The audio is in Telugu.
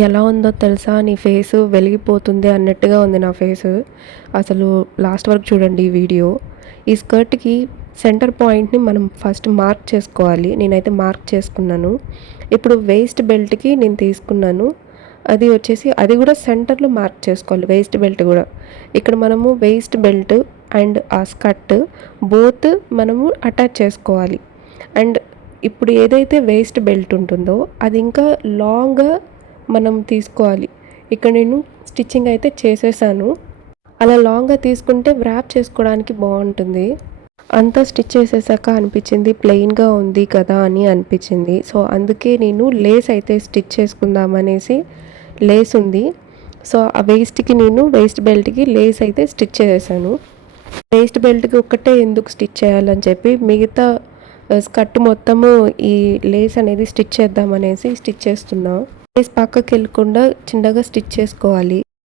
ఎలా ఉందో తెలుసా? నీ ఫేసు వెలిగిపోతుంది అన్నట్టుగా ఉంది నా ఫేసు. అసలు లాస్ట్ వరకు చూడండి ఈ వీడియో. ఈ స్కర్ట్‌కి సెంటర్ పాయింట్‌ని మనం ఫస్ట్ మార్క్ చేసుకోవాలి. నేనైతే మార్క్ చేసుకున్నాను. ఇప్పుడు వేస్ట్ బెల్ట్‌కి నేను తీసుకున్నాను. అది వచ్చేసి అది కూడా సెంటర్‌లో మార్క్ చేసుకోవాలి వేస్ట్ బెల్ట్ కూడా. ఇక్కడ మనము వేస్ట్ బెల్ట్ అండ్ ఆ స్కర్ట్ బోత్ మనము అటాచ్ చేసుకోవాలి. అండ్ ఇప్పుడు ఏదైతే వేస్ట్ బెల్ట్ ఉంటుందో అది ఇంకా లాంగ్‌గా మనం తీసుకోవాలి. ఇక్కడ నేను స్టిచ్చింగ్ అయితే చేసేసాను. అలా లాంగ్‌గా తీసుకుంటే వ్రాప్ చేసుకోవడానికి బాగుంటుంది. అంతా స్టిచ్ చేసేసాక అనిపించింది ప్లెయిన్‌గా ఉంది కదా అని అనిపించింది. సో అందుకే నేను లేస్ అయితే స్టిచ్ చేసుకుందామనేసి లేస్ ఉంది. సో ఆ వేస్ట్ బెల్ట్‌కి లేస్ అయితే స్టిచ్ చేసేసాను. వేస్ట్ బెల్ట్‌కి ఒక్కటే ఎందుకు స్టిచ్ చేయాలని చెప్పి మిగతా స్కర్ట్ మొత్తము ఈ లేస్ అనేది స్టిచ్ చేద్దామనేసి స్టిచ్ చేస్తున్నా. లేస్ పక్కకి వెళ్ళకుండా చిన్నగా స్టిచ్ చేసుకోవాలి.